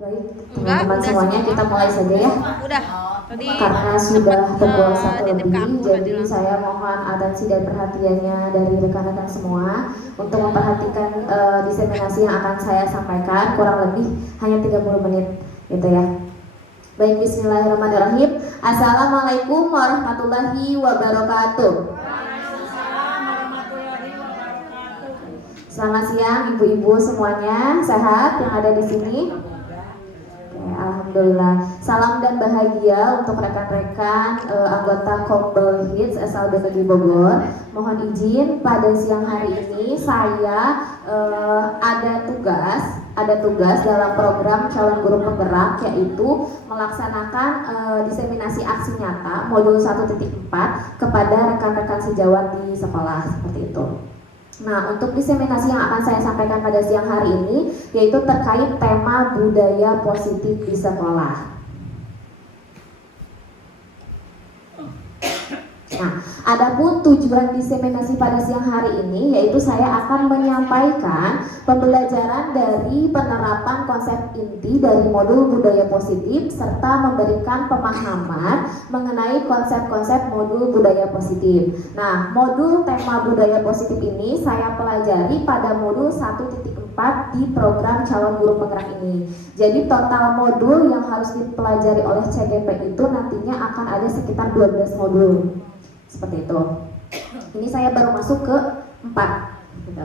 Baik, teman-teman semuanya kita mulai saja ya. Udah. Tadi karena sudah pukul 1 titip lebih, ke aku jadi tadi langsung. saya mohon atensi dan perhatiannya dari rekan-rekan semua untuk memperhatikan diseminasi yang akan saya sampaikan, kurang lebih hanya 30 menit gitu ya. Baik, bismillahirrahmanirrahim. Assalamualaikum warahmatullahi wabarakatuh. Selamat siang ibu-ibu semuanya, sehat yang ada di sini? Alhamdulillah. Salam dan bahagia untuk rekan-rekan anggota Kombel Hits SLB Bogor. Mohon izin pada siang hari ini saya ada tugas dalam program calon guru penggerak, yaitu melaksanakan diseminasi aksi nyata modul 1.4 kepada rekan-rekan sejawat di sekolah, seperti itu. Nah, untuk diseminasi yang akan saya sampaikan pada siang hari ini yaitu terkait tema budaya positif di sekolah. Nah, adapun tujuan diseminasi pada siang hari ini yaitu saya akan menyampaikan pembelajaran dari penerapan konsep inti dari modul budaya positif serta memberikan pemahaman mengenai konsep-konsep modul budaya positif. Nah, modul tema budaya positif ini saya pelajari pada modul 1.4 di program calon guru penggerak ini. Jadi total modul yang harus dipelajari oleh CGP itu nantinya akan ada sekitar 12 modul. Seperti itu. Ini saya baru masuk ke 4 gitu.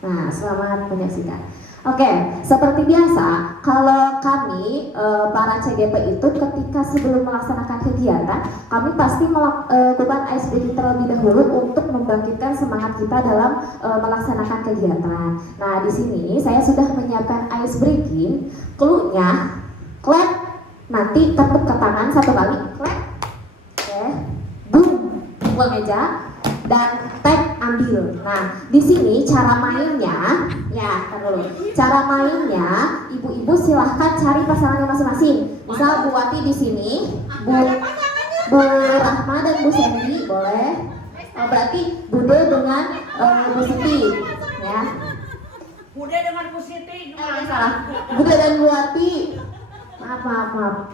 Nah, selamat menyaksikan. Oke, seperti biasa, kalau kami para CGP itu ketika sebelum melaksanakan kegiatan, kami pasti melakukan ice breaking terlebih dahulu untuk membangkitkan semangat kita dalam melaksanakan kegiatan. Nah, di sini saya sudah menyiapkan ice breaking, clue-nya clap. Nanti tepuk ke tangan 1 kali, clap, oke, boom, pukul meja, dan tag ambil. Nah, di sini cara mainnya, ya, dulu. Cara mainnya, ibu-ibu silahkan cari pasangannya masing-masing. Misal Bu Wati di sini, Bu Rahma dan Bu Sandy, boleh. Berarti Bude dengan Bu Siti, ya. Bude dengan Bu Siti gimana? Salah. Bude dan Bu Wati. Maaf.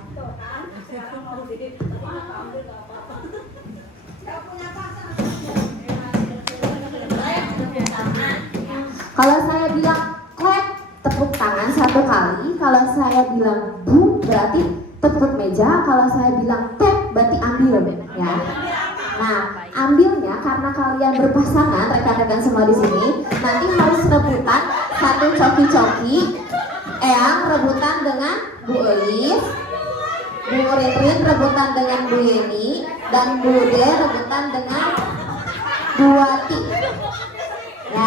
Kalau saya bilang clap, tepuk tangan 1 kali. Kalau saya bilang boom, berarti tepuk meja. Kalau saya bilang tap, berarti ambil, ya. Nah, ambilnya karena kalian berpasangan, rekan-rekan semua di sini, nanti harus rebutan 1 coki-coki. Eyang rebutan dengan Bu Elis, Bu Rinrin rebutan dengan Bu Yeni, dan Bude rebutan dengan Bu Wati. Ya.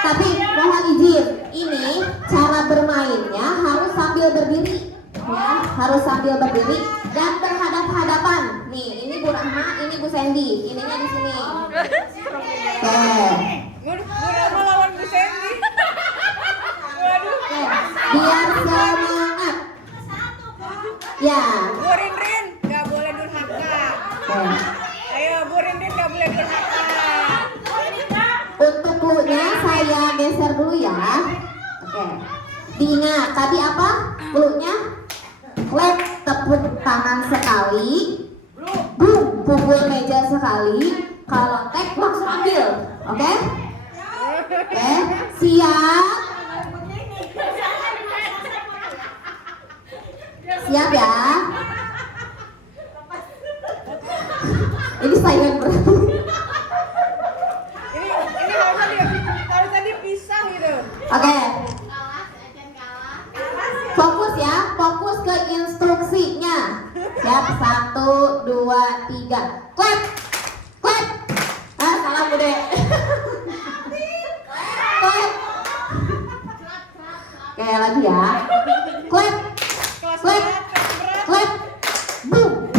Tapi mohon izin, ini cara bermainnya harus sambil berdiri, ya, harus sambil berdiri dan berhadap-hadapan. Nih, ini Bu Rahma, ini Bu Sandy, ininya di sini. Bu Rahma lawan Bu Sandy. Biar semangat. Ya. Bu Rinrin nggak boleh durhaka. Ayo Bu Rinrin nggak boleh durhaka. Untuk clue-nya saya geser dulu ya. Oke. Diingat tadi apa? Clue-nya? Clap, tepuk tangan sekali. Boom, pukul meja sekali. Kalau tag langsung ambil. Oke? Oke, siap. Siap ya. Ini saingan berat. Ini harusnya dipisah gitu. Oke. Fokus ya, fokus ke instruksinya. Siap, 1, 2, 3. Clap. Clap. Salam Bude. Clap. Oke, lagi ya. Clap. Clap. Clap. Boom.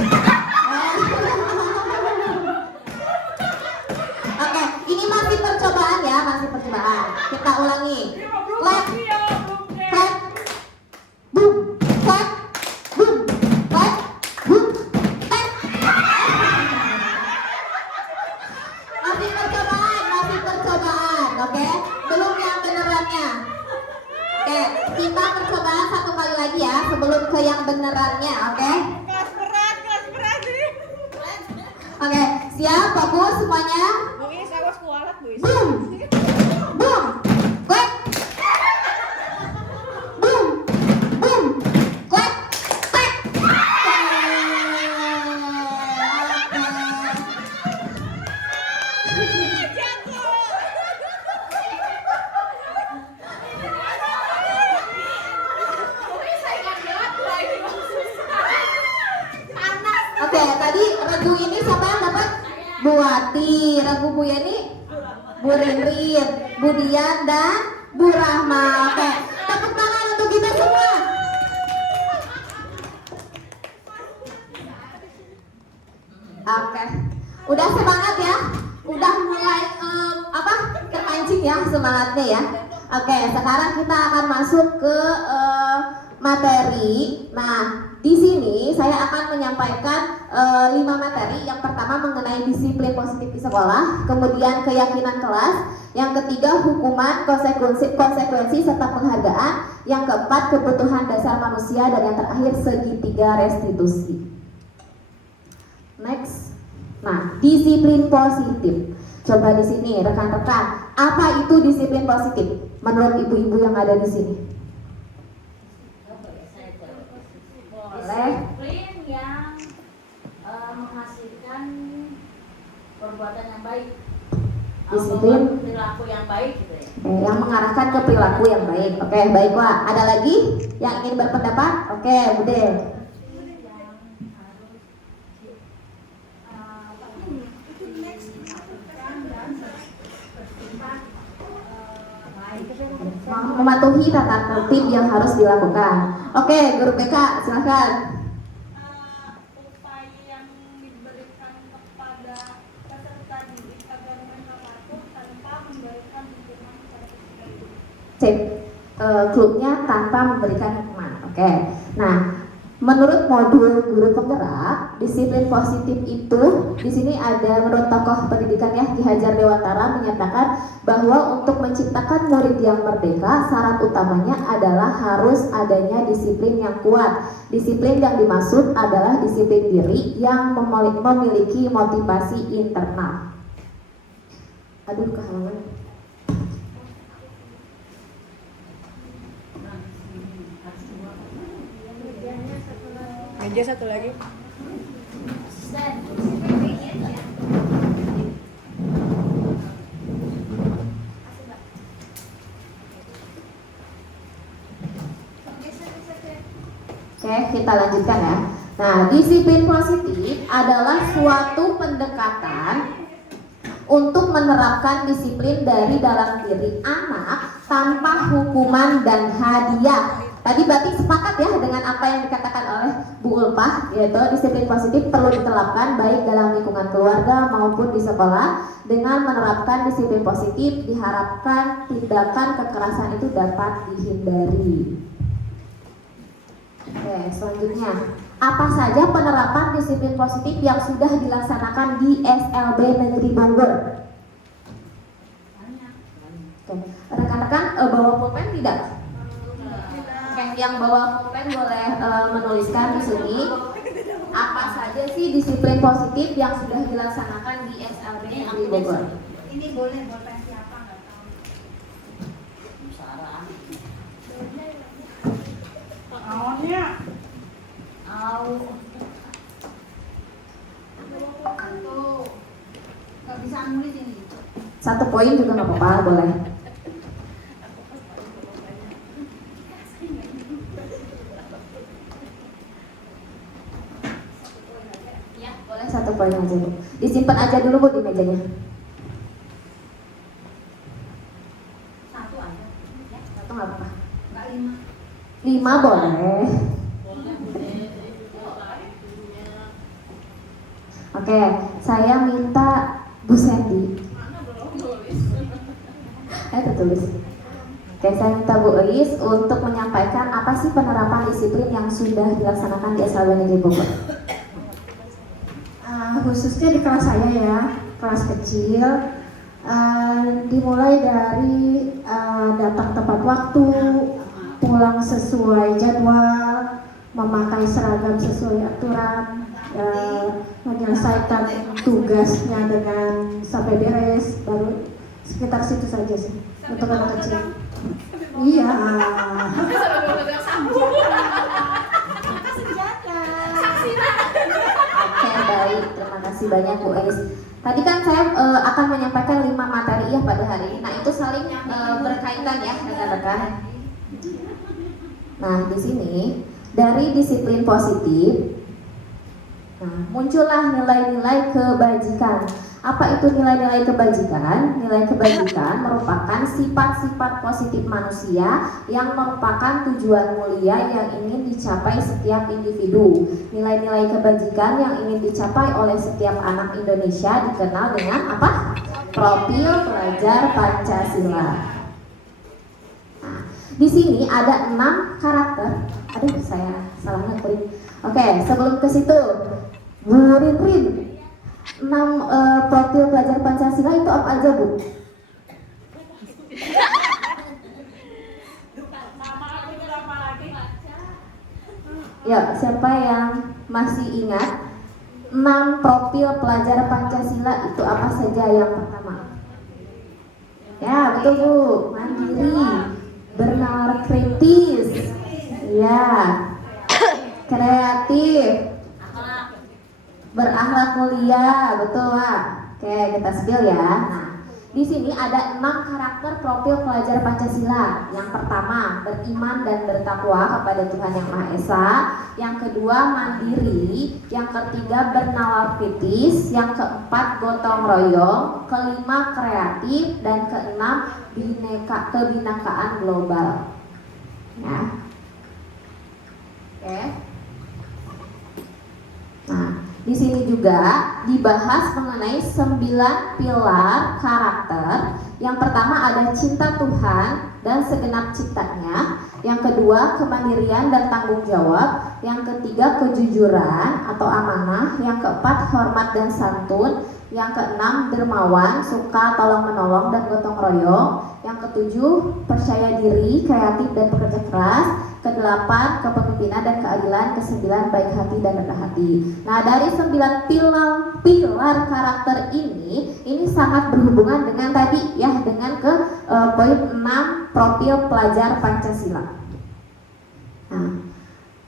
Oke, ini masih percobaan ya, masih percobaan. Kita ulangi. Clap. Clap. Boom. Clap. Boom. Clap. Boom. Clap. Masih percobaan, oke? Belum minta percobaan satu kali lagi ya sebelum ke yang benerannya, oke? Kelas berat ini. Oke, siap, fokus semuanya. Bu Is, awas kualat Bu Is. Boom, boom, klek, boom, boom, klek, klek. Oke, tadi regu ini siapa yang dapat? Bu Wati, regu Bu Yeni, Bu Rinrin, Bu Dian, dan Bu Rahma. Oke, tepuk tangan untuk kita semua. Oke, udah semangat ya? Udah mulai terpancing ya semangatnya ya. Oke, sekarang kita akan masuk ke materi. Nah, di sini saya akan menyampaikan 5 materi. Yang pertama mengenai disiplin positif di sekolah, kemudian keyakinan kelas, yang ketiga hukuman, konsekuensi serta penghargaan, yang keempat kebutuhan dasar manusia, dan yang terakhir segitiga restitusi. Next. Nah, disiplin positif. Coba di sini rekan-rekan, apa itu disiplin positif menurut ibu-ibu yang ada di sini? Disiplin yang menghasilkan perbuatan yang baik, Disiplin perilaku yang baik gitu ya. yang mengarahkan ke perilaku yang baik. Oke, baiklah. Ada lagi yang ingin berpendapat? Oke, Bude. Mematuhi tata tertib yang harus dilakukan. Oke, Guru BK, silakan. Upaya yang diberikan kepada peserta didik agar mereka patuh tanpa memberikan hukuman kepada peserta didik. Cek klubnya tanpa memberikan hukuman. Oke. Nah, menurut modul guru penggerak, disiplin positif itu di sini ada menurut tokoh pendidikan ya Ki Hajar Dewantara menyatakan bahwa untuk menciptakan murid yang merdeka, syarat utamanya adalah harus adanya disiplin yang kuat. Disiplin yang dimaksud adalah disiplin diri yang memiliki motivasi internal. Aduh, kehalaman. Meja satu lagi. Oke, kita lanjutkan ya. Nah, disiplin positif adalah suatu pendekatan untuk menerapkan disiplin dari dalam diri anak tanpa hukuman dan hadiah. Tadi berarti sepakat ya dengan apa yang dikatakan oleh Bu Ulpah, yaitu disiplin positif perlu diterapkan baik dalam lingkungan keluarga maupun di sekolah. Dengan menerapkan disiplin positif diharapkan tindakan kekerasan itu dapat dihindari. Oke, selanjutnya, apa saja penerapan disiplin positif yang sudah dilaksanakan di SLB Negeri Bogor? Oke, rekan-rekan bawa pulpen tidak? Oke, yang bawa pulpen boleh menuliskan di sini apa saja sih disiplin positif yang sudah dilaksanakan di SLB Negeri Bogor. Ini boleh bolpen siapa nggak tahu. Awalnya Tuh, nggak bisa nulis ini. 1 poin juga nggak apa-apa, boleh. Ya, Boleh 1 poin aja Bu. Disimpan aja dulu Bu di mejanya. Satu aja. 1 nggak apa-apa. Nggak 5. 5 boleh. Oke, saya minta Bu Sandy. Tertulis. Oke, saya minta Bu Elis untuk menyampaikan apa sih penerapan disiplin yang sudah dilaksanakan di SLB Negeri Bogor. Khususnya di kelas saya ya, kelas kecil, dimulai dari datang tepat waktu, pulang sesuai jadwal, memakai seragam sesuai aturan, menyelesaikan tugasnya dengan sampai beres, baru sekitar situ saja sih untuk anak kecil. Iya. Oke, baik. Terima kasih banyak Bu Elis. Tadi kan saya akan menyampaikan 5 materi ya pada hari ini. Nah, itu saling berkaitan ya rekan-rekan. Nah, di sini dari disiplin positif, nah, muncullah nilai-nilai kebajikan. Apa itu nilai-nilai kebajikan? Nilai kebajikan merupakan sifat-sifat positif manusia yang merupakan tujuan mulia yang ingin dicapai setiap individu. Nilai-nilai kebajikan yang ingin dicapai oleh setiap anak Indonesia dikenal dengan apa? Profil pelajar Pancasila. Nah, di sini ada 6 karakter. Aduh, saya salah ngetik. Oke, sebelum ke situ, Bu Rin, 6 profil pelajar Pancasila itu apa aja, Bu? Ya, siapa yang masih ingat 6 profil pelajar Pancasila itu apa saja? Yang pertama, ya betul Bu, mandiri, bernalar kritis, ya, kreatif, berakhlak mulia, betul Pak. Oke, kita spill ya. Nah, di sini ada 6 karakter profil pelajar Pancasila. Yang pertama, beriman dan bertakwa kepada Tuhan Yang Maha Esa. Yang kedua, mandiri. Yang ketiga, bernalar kritis. Yang keempat, gotong royong. Kelima, kreatif. Dan keenam, kebinakaan global. Ya. Oke. Nah, di sini juga dibahas mengenai 9 pilar karakter. Yang pertama ada cinta Tuhan dan segenap ciptanya. Yang kedua kemandirian dan tanggung jawab. Yang ketiga kejujuran atau amanah. Yang keempat hormat dan santun. Yang keenam dermawan, suka tolong menolong dan gotong royong. Yang ketujuh percaya diri, kreatif dan bekerja keras. Kedelapan kepemimpinan dan keadilan. Kesembilan baik hati dan rendah hati. Nah, dari 9 pilar karakter ini sangat berhubungan dengan tadi ya, dengan ke poin 6 profil pelajar Pancasila. Nah,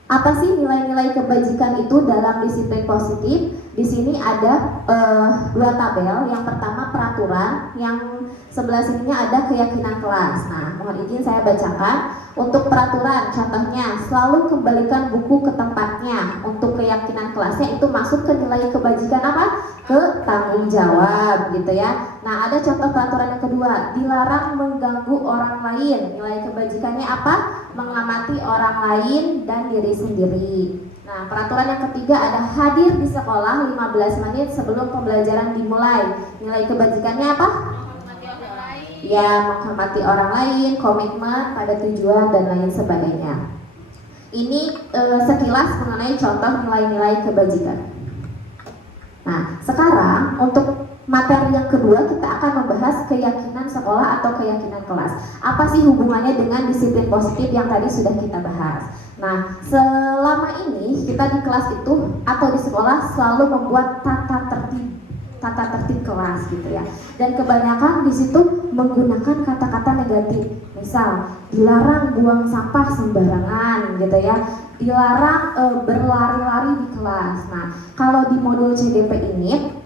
apa sih nilai-nilai kebajikan itu dalam disiplin positif? Di sini ada 2 tabel. Yang pertama peraturan, yang sebelah sininya ada keyakinan kelas. Nah, mohon izin saya bacakan. Untuk peraturan, contohnya selalu kembalikan buku ke tempatnya. Untuk keyakinan kelasnya itu masuk ke nilai kebajikan apa? Ke tanggung jawab gitu ya. Nah, ada contoh peraturan yang kedua, dilarang mengganggu orang lain. Nilai kebajikannya apa? Mengamati orang lain dan diri sendiri. Nah, peraturan yang ketiga ada hadir di sekolah 15 menit sebelum pembelajaran dimulai. Nilai kebajikannya apa? Ya, menghormati orang lain, komitmen pada tujuan dan lain sebagainya. Ini sekilas mengenai contoh nilai-nilai kebajikan. Nah, sekarang untuk materi yang kedua kita akan membahas keyakinan sekolah atau keyakinan kelas. Apa sih hubungannya dengan disiplin positif yang tadi sudah kita bahas? Nah, selama ini kita di kelas itu atau di sekolah selalu membuat tata tertib kelas gitu ya. Dan kebanyakan di situ menggunakan kata-kata negatif. Misal, dilarang buang sampah sembarangan gitu ya. Dilarang berlari-lari di kelas. Nah, kalau di modul CGP ini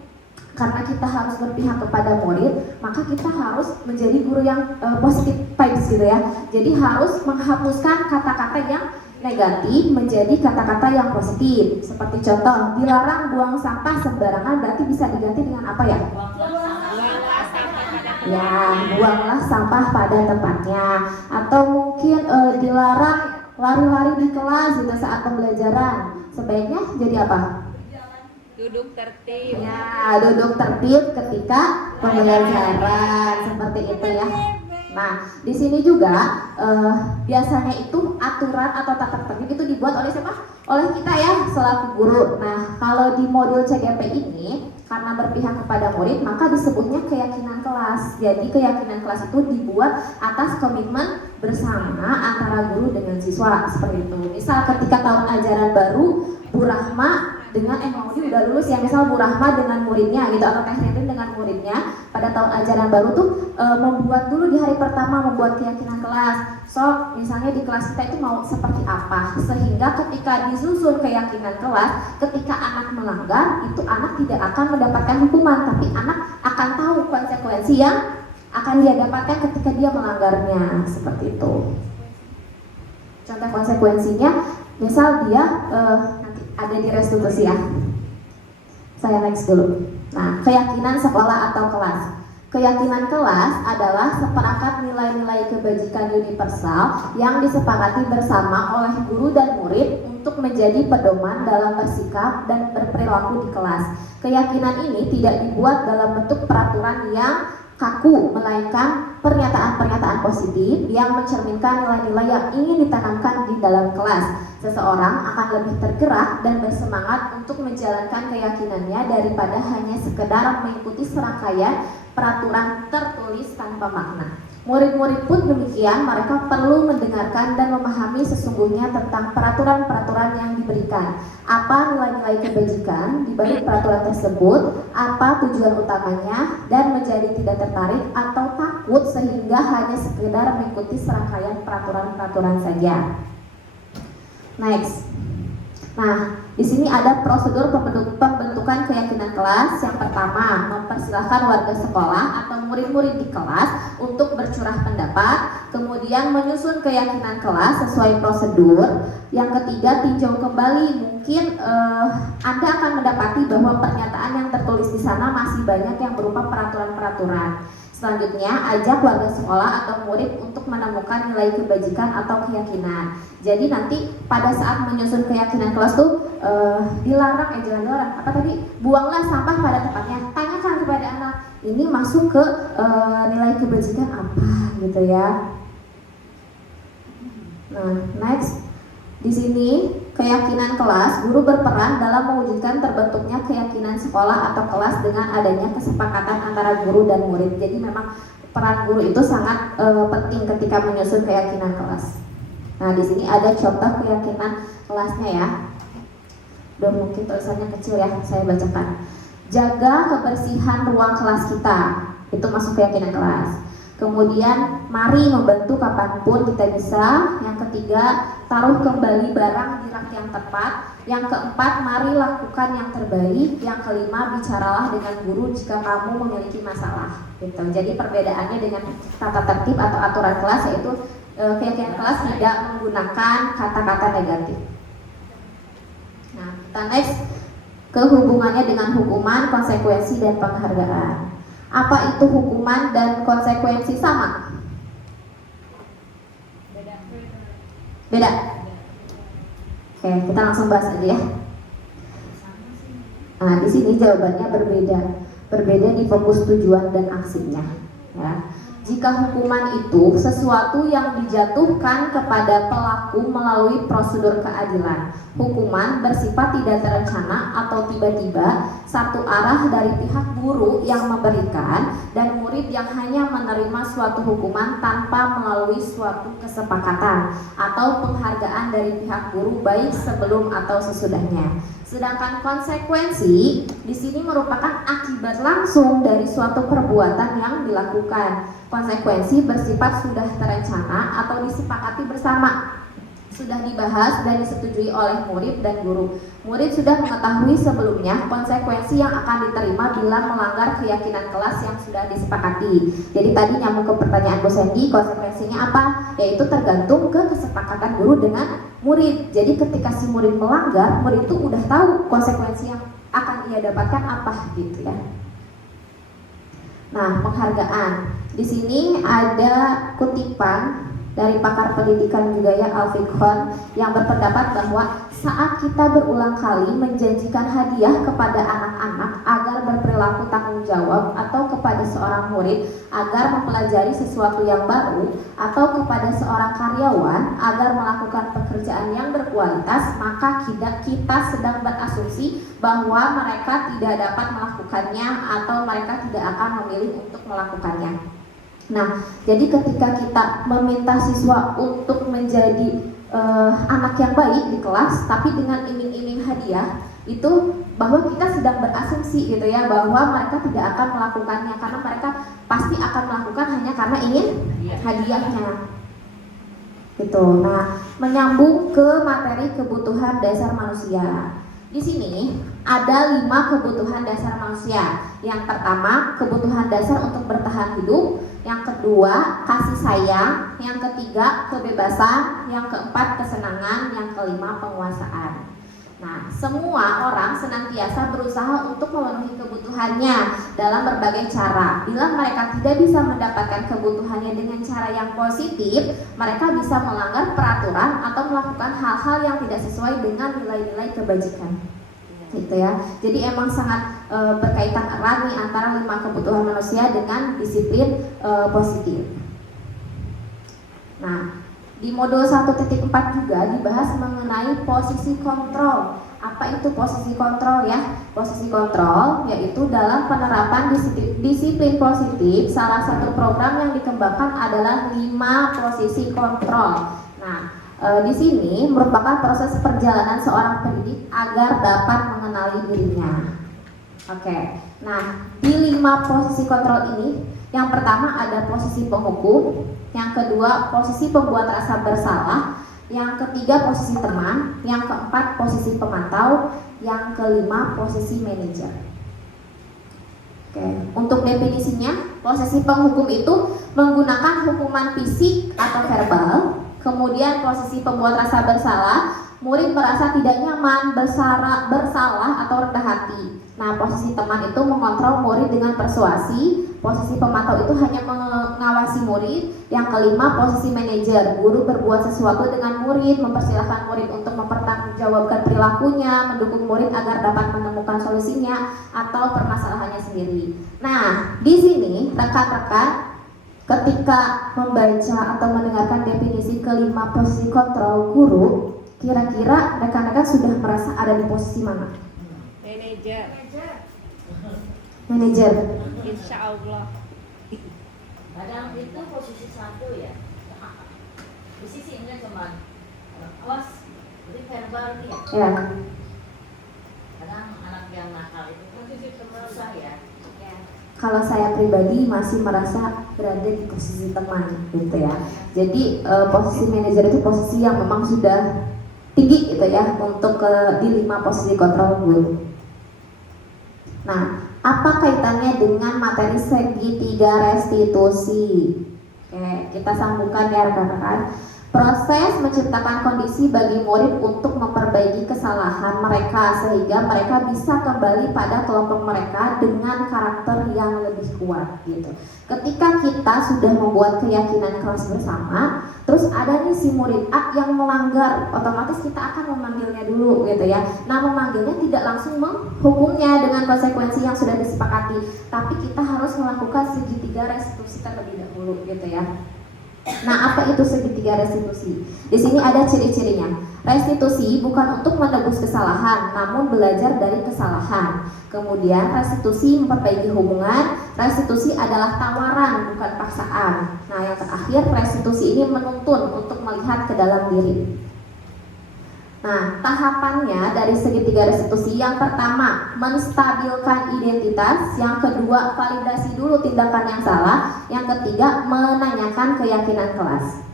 karena kita harus berpihak kepada murid, maka kita harus menjadi guru yang positif vibes gitu ya. Jadi harus menghapuskan kata-kata yang negatif menjadi kata-kata yang positif. Seperti contoh, dilarang buang sampah sembarangan berarti bisa diganti dengan apa ya? Ya, buanglah sampah pada tempatnya. Atau mungkin dilarang lari-lari di kelas gitu saat pembelajaran. Sebaiknya jadi apa? Duduk tertib. Ya, duduk tertib ketika pembelajaran seperti itu ya. Nah, di sini juga biasanya itu aturan atau tata tertib itu dibuat oleh siapa? Oleh kita ya, selaku guru. Nah, kalau di modul CGP ini karena berpihak kepada murid, maka disebutnya keyakinan kelas. Jadi keyakinan kelas itu dibuat atas komitmen bersama antara guru dengan siswa seperti itu. Misal ketika tahun ajaran baru, Bu Rahma dengan Maudi udah lulus ya, misal Bu Rahma dengan muridnya gitu, atau Teh Ririn dengan muridnya pada tahun ajaran baru tuh membuat dulu di hari pertama membuat keyakinan kelas. So misalnya di kelas kita itu mau seperti apa, sehingga ketika disusun keyakinan kelas, ketika anak melanggar itu anak tidak akan mendapatkan hukuman, tapi anak akan tahu konsekuensi yang akan dia dapatkan ketika dia melanggarnya, seperti itu. Contoh konsekuensinya, misal dia nanti ada di restitusi ya. Saya next dulu. Nah, keyakinan sekolah atau kelas. Keyakinan kelas adalah seperangkat nilai-nilai kebajikan universal yang disepakati bersama oleh guru dan murid untuk menjadi pedoman dalam bersikap dan berperilaku di kelas. Keyakinan ini tidak dibuat dalam bentuk peraturan yang kaku, melainkan pernyataan-pernyataan positif yang mencerminkan nilai-nilai yang ingin ditanamkan di dalam kelas. Seseorang akan lebih tergerak dan bersemangat untuk menjalankan keyakinannya daripada hanya sekedar mengikuti serangkaian peraturan tertulis tanpa makna. Murid-murid pun demikian, mereka perlu mendengarkan dan memahami sesungguhnya tentang peraturan-peraturan yang diberikan. Apa nilai-nilai kebajikan di balik peraturan tersebut, apa tujuan utamanya, dan menjadi tidak tertarik atau takut sehingga hanya sekedar mengikuti serangkaian peraturan-peraturan saja. Next. Nah, di sini ada prosedur pembentukan keyakinan kelas. Yang pertama, mempersilahkan warga sekolah atau murid-murid di kelas untuk bercurah pendapat. Kemudian menyusun keyakinan kelas sesuai prosedur. Yang ketiga, tinjau kembali. Mungkin Anda akan mendapati bahwa pernyataan yang tertulis di sana masih banyak yang berupa peraturan-peraturan. Selanjutnya, ajak warga sekolah atau murid untuk menemukan nilai kebajikan atau keyakinan. Jadi nanti pada saat menyusun keyakinan kelas tuh jangan dilarang, apa tadi? Buanglah sampah pada tempatnya. Tanyakan kepada anak, ini masuk ke nilai kebajikan apa gitu ya. Nah, next. Di sini keyakinan kelas, guru berperan dalam mewujudkan terbentuknya keyakinan sekolah atau kelas dengan adanya kesepakatan antara guru dan murid. Jadi memang peran guru itu sangat penting ketika menyusun keyakinan kelas. Nah, di sini ada contoh keyakinan kelasnya ya. Udah mungkin tulisannya kecil ya, saya bacakan. Jaga kebersihan ruang kelas kita, itu masuk keyakinan kelas. Kemudian mari membantu kapanpun kita bisa. Yang ketiga, taruh kembali barang di rak yang tepat. Yang keempat, mari lakukan yang terbaik. Yang kelima, bicaralah dengan guru jika kamu memiliki masalah gitu. Jadi perbedaannya dengan tata tertib atau aturan kelas yaitu keyakinan kelas tidak menggunakan kata-kata negatif. Nah, kita next ke hubungannya dengan hukuman, konsekuensi, dan penghargaan. Apa itu hukuman dan konsekuensi sama? Beda. Oke, kita langsung bahas aja ya. Nah, di sini jawabannya berbeda. Berbeda di fokus tujuan dan aksinya. Ya. Jika hukuman itu sesuatu yang dijatuhkan kepada pelaku melalui prosedur keadilan, hukuman bersifat tidak terencana atau tiba-tiba, satu arah dari pihak guru yang memberikan dan murid yang hanya menerima suatu hukuman tanpa melalui suatu kesepakatan atau penghargaan dari pihak guru baik sebelum atau sesudahnya. Sedangkan konsekuensi di sini merupakan akibat langsung dari suatu perbuatan yang dilakukan. Konsekuensi bersifat sudah terencana atau disepakati bersama, sudah dibahas dan disetujui oleh murid dan guru. Murid sudah mengetahui sebelumnya konsekuensi yang akan diterima bila melanggar keyakinan kelas yang sudah disepakati. Jadi tadi nyambung ke pertanyaan Bu Sandy, konsekuensinya apa? Yaitu tergantung ke kesepakatan guru dengan murid. Jadi ketika si murid melanggar, murid itu udah tahu konsekuensi yang akan ia dapatkan apa gitu ya. Nah, penghargaan. Di sini ada kutipan dari pakar pendidikan juga ya, Al-Fiqhon, yang berpendapat bahwa saat kita berulang kali menjanjikan hadiah kepada anak-anak agar berperilaku tanggung jawab, atau kepada seorang murid agar mempelajari sesuatu yang baru, atau kepada seorang karyawan agar melakukan pekerjaan yang berkualitas, maka kita sedang berasumsi bahwa mereka tidak dapat melakukannya atau mereka tidak akan memilih untuk melakukannya. Nah, jadi ketika kita meminta siswa untuk menjadi anak yang baik di kelas, tapi dengan iming-iming hadiah, itu bahwa kita sedang berasumsi gitu ya, bahwa mereka tidak akan melakukannya karena mereka pasti akan melakukan hanya karena ingin hadiahnya. Gitu. Nah, menyambung ke materi kebutuhan dasar manusia. Di sini ada 5 kebutuhan dasar manusia. Yang pertama, kebutuhan dasar untuk bertahan hidup. Yang kedua, kasih sayang. Yang ketiga, kebebasan. Yang keempat, kesenangan. Yang kelima, penguasaan. Nah, semua orang senantiasa berusaha untuk memenuhi kebutuhannya dalam berbagai cara. Bila mereka tidak bisa mendapatkan kebutuhannya dengan cara yang positif, mereka bisa melanggar peraturan atau melakukan hal-hal yang tidak sesuai dengan nilai-nilai kebajikan. Gitu ya. Jadi emang sangat berkaitan erat nih antara 5 kebutuhan manusia dengan disiplin positif. Nah, di modul 1.4 juga dibahas mengenai posisi kontrol. Apa itu posisi kontrol ya? Posisi kontrol yaitu dalam penerapan disiplin positif, salah satu program yang dikembangkan adalah 5 posisi kontrol. Nah, di sini merupakan proses perjalanan seorang pendidik agar dapat mengenali dirinya. Oke. Nah, di 5 posisi kontrol ini, yang pertama ada posisi penghukum, yang kedua posisi pembuat rasa bersalah, yang ketiga posisi teman, yang keempat posisi pemantau, yang kelima posisi manajer. Oke, untuk definisinya, posisi penghukum itu menggunakan hukuman fisik atau verbal. Kemudian posisi pembuat rasa bersalah, murid merasa tidak nyaman, bersalah atau rendah hati. Nah, posisi teman itu mengontrol murid dengan persuasi. Posisi pemantau itu hanya mengawasi murid. Yang kelima, posisi manajer, guru berbuat sesuatu dengan murid, mempersilahkan murid untuk mempertanggungjawabkan perilakunya, mendukung murid agar dapat menemukan solusinya atau permasalahannya sendiri. Nah, di sini rekan-rekan ketika membaca atau mendengarkan definisi kelima posisi kontrol guru, kira-kira rekan-rekan sudah merasa ada di posisi mana? Manajer. Insya Allah. Kadang itu posisi 1 ya. Posisi ini cuman awas, jadi verbal nih ya. Ya. Kadang anak yang nakal itu posisi susah ya. Kalau saya pribadi masih merasa berada di posisi teman gitu ya. Jadi posisi manajer itu posisi yang memang sudah tinggi gitu ya untuk di 5 posisi kontrol guru. Nah, apa kaitannya dengan materi segitiga restitusi? Oke, kita sambungkan ya rekan-rekan. Proses menciptakan kondisi bagi murid untuk memperbaiki kesalahan mereka sehingga mereka bisa kembali pada kelompok mereka dengan karakter yang lebih kuat gitu. Ketika kita sudah membuat keyakinan kelas bersama, terus ada nih si murid A yang melanggar, otomatis kita akan memanggilnya dulu gitu ya. Nah, memanggilnya tidak langsung menghukumnya dengan konsekuensi yang sudah disepakati, tapi kita harus melakukan segitiga restitusi terlebih dahulu gitu ya. Nah, apa itu segitiga restitusi? Di sini ada ciri-cirinya. Restitusi bukan untuk menebus kesalahan, namun belajar dari kesalahan. Kemudian restitusi memperbaiki hubungan. Restitusi adalah tawaran, bukan paksaan. Nah, yang terakhir, restitusi ini menuntun untuk melihat ke dalam diri. Nah, tahapannya dari segitiga restitusi, yang pertama menstabilkan identitas, yang kedua validasi dulu tindakan yang salah, yang ketiga menanyakan keyakinan kelas.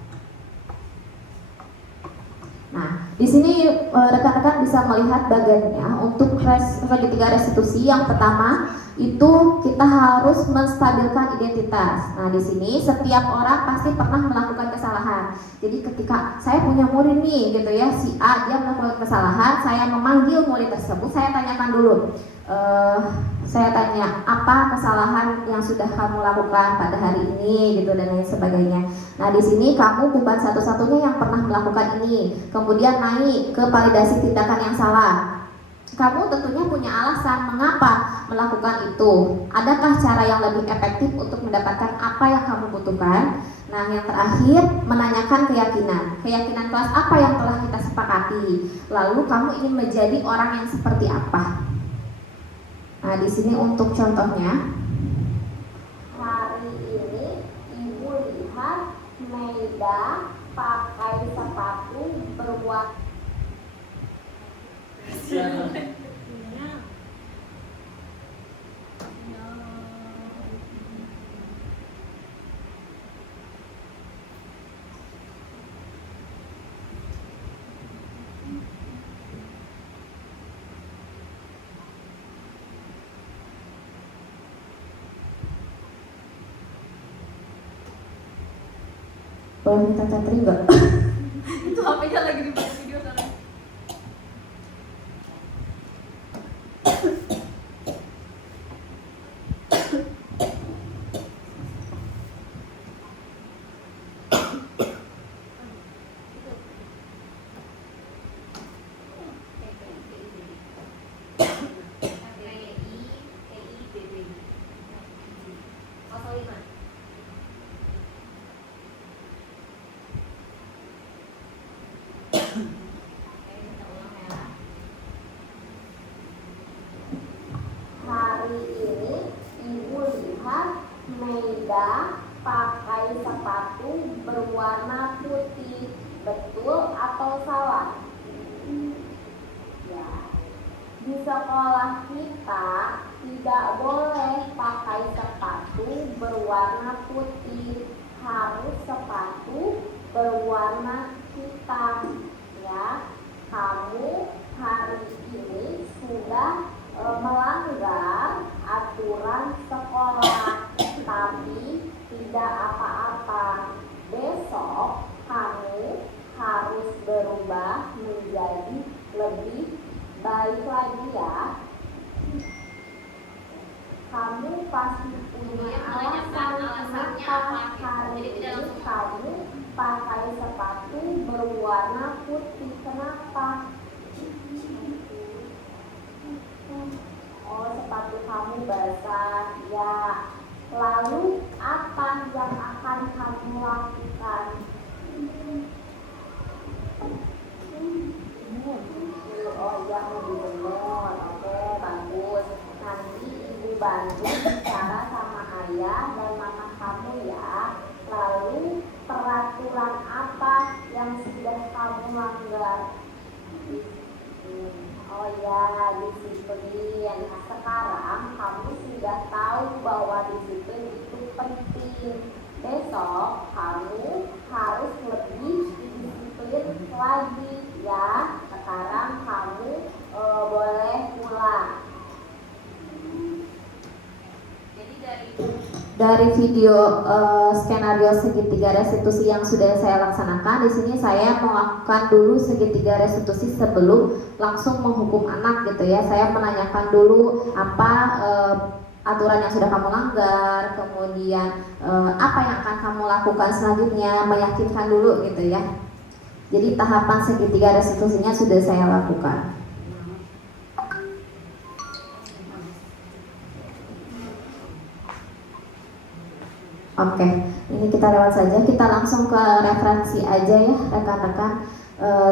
Nah, di sini rekan-rekan bisa melihat bagiannya untuk segitiga restitusi. Yang pertama itu kita harus menstabilkan identitas. Nah, di sini setiap orang pasti pernah melakukan kesalahan. Jadi ketika saya punya murid nih gitu ya, si A dia melakukan kesalahan, saya memanggil murid tersebut, saya tanyakan dulu. Saya tanya, apa kesalahan yang sudah kamu lakukan pada hari ini gitu dan lain sebagainya. Nah, di sini kamu bukan satu-satunya yang pernah melakukan ini. Kemudian naik ke validasi tindakan yang salah. Kamu tentunya punya alasan mengapa melakukan itu. Adakah cara yang lebih efektif untuk mendapatkan apa yang kamu butuhkan? Nah, yang terakhir menanyakan keyakinan. Keyakinan kelas apa yang telah kita sepakati? Lalu kamu ingin menjadi orang yang seperti apa? Nah, di sini untuk contohnya, hari ini Boleh minta catering nggak? Itu HP-nya lagi di video soalnya. Hari ini ibu lihat Meida pakai sepatu berwarna putih. Betul atau salah? Ya. Di sekolah kita tidak boleh pakai sepatu berwarna putih. Harus sepatu berwarna hitam. Ya. Kamu hari ini sudah melanggar aturan sekolah, tapi tidak apa-apa. Besok kamu harus berubah menjadi lebih baik lagi ya. Kamu pasti punya alasannya apa hari ini kamu pakai sepatu berwarna putih. Kenapa? Oh, sepatu kamu basah. Ya. Lalu apa yang akan kamu lakukan? Oh, yang lebih benar. Oke, bagus. Nanti ibu bantu bicara sama ayah dan mama kamu ya. Lalu peraturan apa yang sudah kamu langgar? Oh ya, disiplin. Nah, sekarang kamu sudah tahu bahwa disiplin itu penting. Besok kamu harus lebih disiplin lagi ya. Sekarang kamu boleh pulang. Dari video skenario segitiga restitusi yang sudah saya laksanakan, di sini saya melakukan dulu segitiga restitusi sebelum langsung menghukum anak gitu ya. Saya menanyakan dulu apa aturan yang sudah kamu langgar, kemudian apa yang akan kamu lakukan selanjutnya, meyakinkan dulu gitu ya. Jadi tahapan segitiga restitusinya sudah saya lakukan. Oke, ini kita lewat saja. Kita langsung ke referensi aja ya rekan-rekan.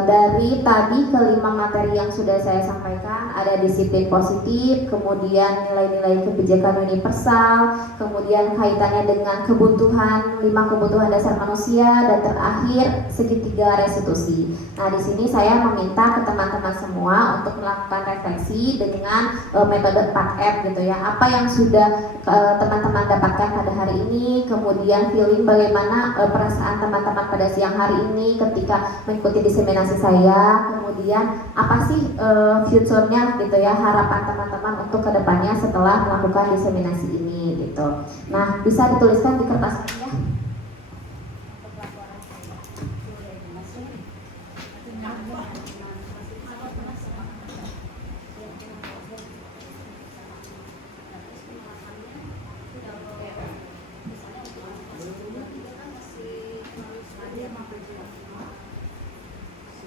Dari tadi kelima materi yang sudah saya sampaikan, ada disiplin positif, kemudian nilai-nilai kebijakan universal, kemudian kaitannya dengan kebutuhan, 5 kebutuhan dasar manusia, dan terakhir segitiga restitusi. Nah, di sini saya meminta ke teman-teman semua untuk melakukan refleksi dengan metode 4F gitu ya. Apa yang sudah teman-teman dapatkan pada hari ini, kemudian feeling bagaimana perasaan teman-teman pada siang hari ini ketika mengikuti diseminasi saya, kemudian apa sih future-nya gitu ya, harapan teman-teman untuk kedepannya setelah melakukan diseminasi ini gitu. Nah, bisa dituliskan di kertas ini ya.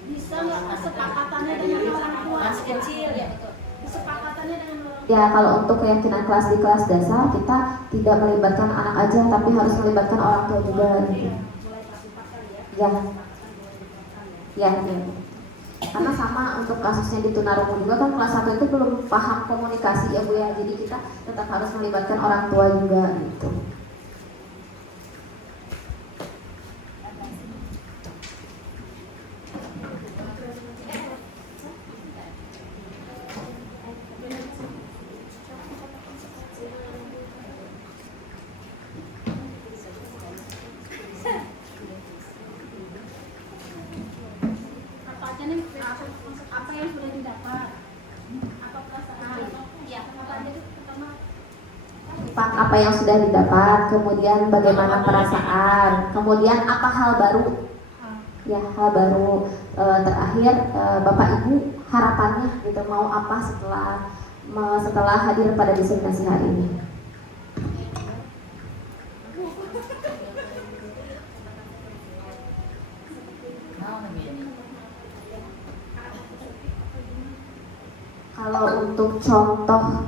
Bisa nggak kesepakatannya dengan orang tua? Masih kecil ya, betul. Kesepakatannya dengan orang tua. Ya, kalau untuk keyakinan kelas di kelas dasar kita tidak melibatkan anak aja, tapi harus melibatkan orang tua juga gitu. Mulai kelas 4 kali ya. Ya, Kesepakatan boleh dilibatkan ya. ya. Karena sama untuk kasusnya di tunarungu juga kan kelas 1 itu belum paham komunikasi ya Bu ya. Jadi kita tetap harus melibatkan orang tua juga gitu. Apa yang sudah didapat? Apa perasaan? Ya, apa aja itu pertama? Pak, apa apa yang sudah didapat, kemudian bagaimana perasaan, kemudian apa hal baru, ya hal baru, terakhir Bapak Ibu harapannya gitu, mau apa setelah hadir pada diseminasi hari ini. Kalau untuk contoh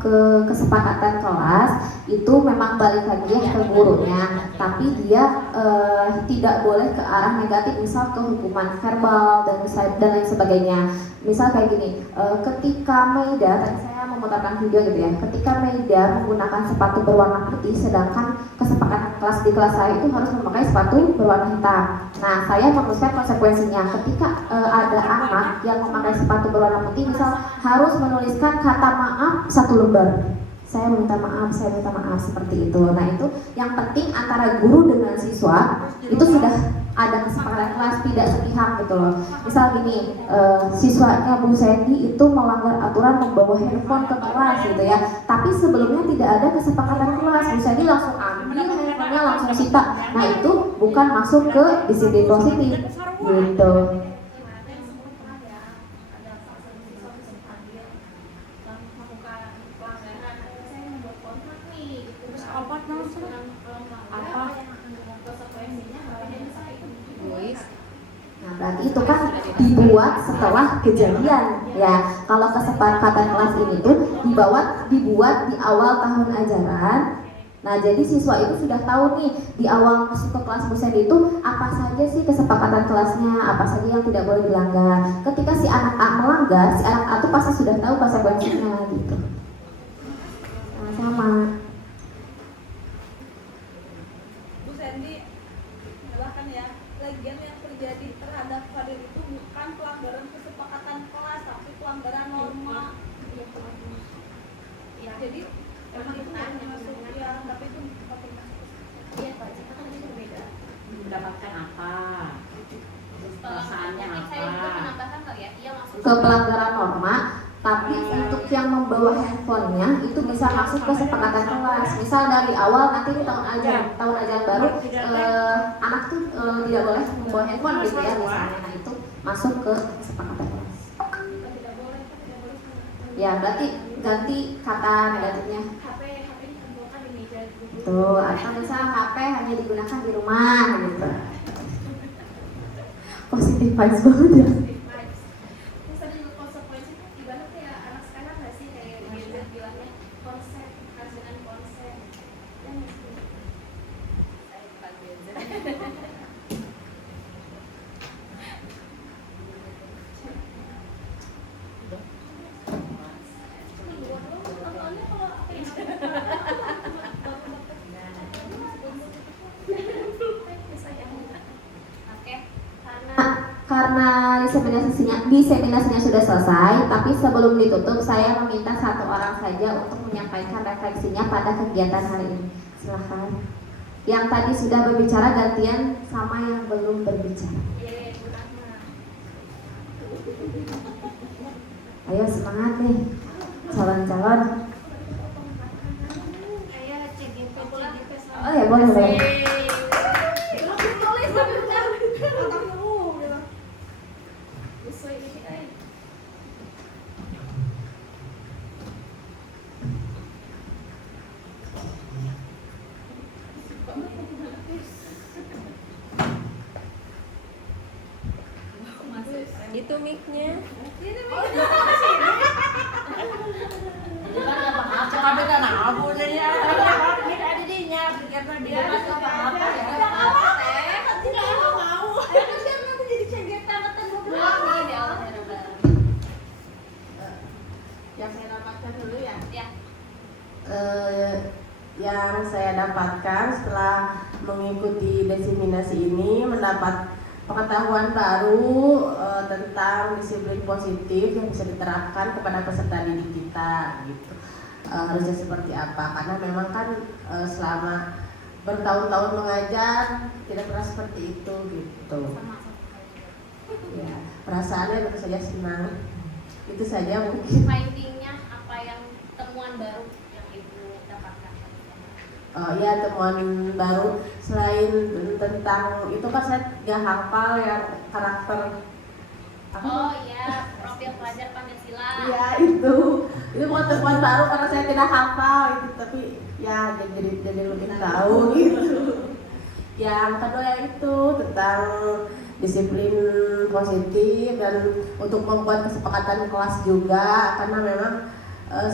kesepakatan kelas itu memang balik lagi ya ke gurunya, tapi dia tidak boleh ke arah negatif, misal ke hukuman verbal dan lain sebagainya. Misal kayak gini, ketika Maida, tadi saya memutarkan video gitu ya, ketika Maida menggunakan sepatu berwarna putih, sedangkan kesepakatan kelas di kelas saya itu harus memakai sepatu berwarna hitam. Nah, saya menuliskan konsekuensinya. Ketika ada anak yang memakai sepatu berwarna putih, misal harus menuliskan kata maaf 1 lembar. Saya minta maaf, seperti itu. Nah, itu yang penting antara guru dengan siswa itu sudah ada kesepakatan kelas, tidak sepihak gitu loh. Misal gini, siswanya Bu Sandy itu melanggar aturan membawa handphone ke kelas gitu ya, tapi sebelumnya tidak ada kesepakatan kelas. Bu Sandy langsung ambil handphonenya, langsung sita. Nah, itu bukan masuk ke disiplin positif gitu. Nah, berarti itu kan dibuat setelah kejadian ya. Kalau kesepakatan kelas ini tuh dibuat di awal tahun ajaran. Nah, jadi siswa itu sudah tahu nih di awal masuk ke kelas Bu Sandy itu apa saja sih kesepakatan kelasnya, apa saja yang tidak boleh dilanggar. Ketika si anak A melanggar, si anak A tuh pasti sudah tahu konsekuensinya gitu. Nah, sama. Bu Sandy, silahkan ya. Lagian yang terjadi terhadap Fadil itu bukan pelanggaran kesepakatan kelas, tapi pelanggaran norma. Ya, jadi emang itu nggak masuk ya, tapi itu pakai masuk. Iya Pak, kita kan ini berbeda. Mendapatkan apa? Perasaannya apa? Saya juga menambahkan kali ya, iya masuk Ke pelanggaran norma, tapi untuk yang membawa handphonenya itu bisa masuk ke kesepakatan kelas. Misal dari awal nanti di tahun ajaran baru anak tuh tidak boleh membawa handphone gitu ya misalnya. Nah, itu masuk ke kesepakatan kelas. Ya, berarti ganti kata negatifnya. HP ditemukan di meja guru. Tuh, atau misal HP hanya digunakan di rumah gitu. Positif vibes banget ya. Terus ada juga konsekuensi tuh ibarat kayak anak sekarang nggak sih, kayak gadget bilangnya konsep, dengan konsep. Ya nggak sih? Saya bukan gadget. Karena diseminasinya sudah selesai, tapi sebelum ditutup saya meminta 1 orang saja untuk menyampaikan refleksinya pada kegiatan hari ini. Silahkan. Yang tadi sudah berbicara gantian sama yang belum berbicara. Ayo semangat nih calon-calon. Oh ya, boleh. Itu mic-nya. Jadi kan apa-apa, tapi kan abu jadi ada dinya, karena dia apa-apa ya. Tidak mau. Ayo siap nanti jadi cegetan atau ngobrol. Yang saya dapatkan dulu ya. Ya. Yang saya dapatkan setelah mengikuti diseminasi ini mendapat pengetahuan baru tentang disiplin positif yang bisa diterapkan kepada peserta didik kita gitu. Harusnya seperti apa, karena memang kan selama bertahun-tahun mengajar tidak pernah seperti itu gitu. Ya, perasaannya tentu saja senang. Itu saja mungkin. Findingnya apa yang temuan baru yang Ibu dapatkan? ya temuan baru selain tentang itu kan saya nggak hafal ya karakter apa? Oh iya, profil pelajar Pancasila. Iya itu bukan temuan baru karena saya tidak hafal itu, tapi ya jadi lebih tahu gitu. Yang kedua ya itu tentang disiplin positif dan untuk membuat kesepakatan kelas juga, karena memang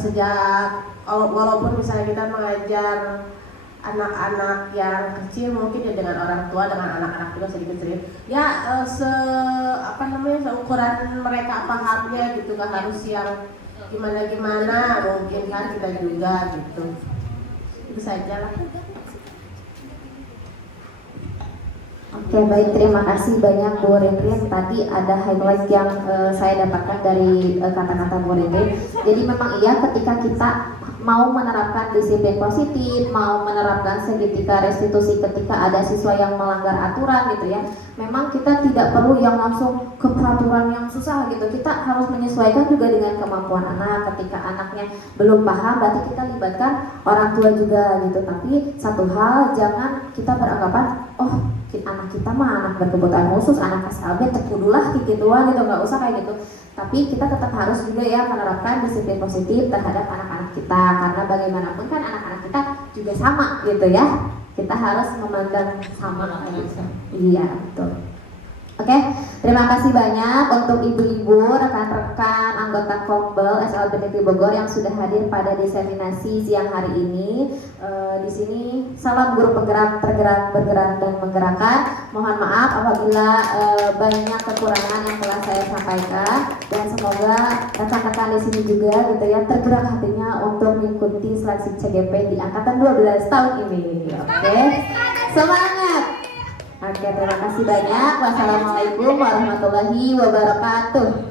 sejak walaupun misalnya kita mengajar anak-anak yang kecil mungkin ya dengan orang tua, dengan anak-anak juga sedikit-sedikit ya seukuran mereka pahamnya gitu, kan harus yang gimana mungkin kan kita juga gitu. Itu saja lah. Oke, baik, terima kasih banyak Bu Rinrin. Tadi ada highlight yang saya dapatkan dari kata-kata Bu Rinrin. Jadi memang iya, ketika kita mau menerapkan disiplin positif, mau menerapkan segitiga restitusi ketika ada siswa yang melanggar aturan gitu ya, memang kita tidak perlu yang langsung ke peraturan yang susah gitu. Kita harus menyesuaikan juga dengan kemampuan anak. Ketika anaknya belum paham, berarti kita libatkan orang tua juga gitu. Tapi satu hal, jangan kita beranggapan oh anak kita mah anak berkebutuhan khusus, anak SLB terkudulah gituan gitu, nggak usah kayak gitu. Tapi kita tetap harus juga ya menerapkan disiplin positif terhadap anak-anak kita, karena bagaimanapun kan anak-anak kita juga sama gitu ya. Kita harus memandang sama gitu. Iya, betul. Oke, terima kasih banyak untuk ibu-ibu, rekan-rekan anggota Kombel SLB Negeri Bogor yang sudah hadir pada diseminasi siang hari ini. Di sini salam guru penggerak, tergerak, bergerak dan menggerakkan. Mohon maaf apabila banyak kekurangan yang telah saya sampaikan, dan semoga rekan-rekan di sini juga gitu ya tergerak hatinya untuk mengikuti seleksi CGP di angkatan 12 tahun ini. Oke, semangat. Oke, terima kasih banyak. Wassalamualaikum warahmatullahi wabarakatuh.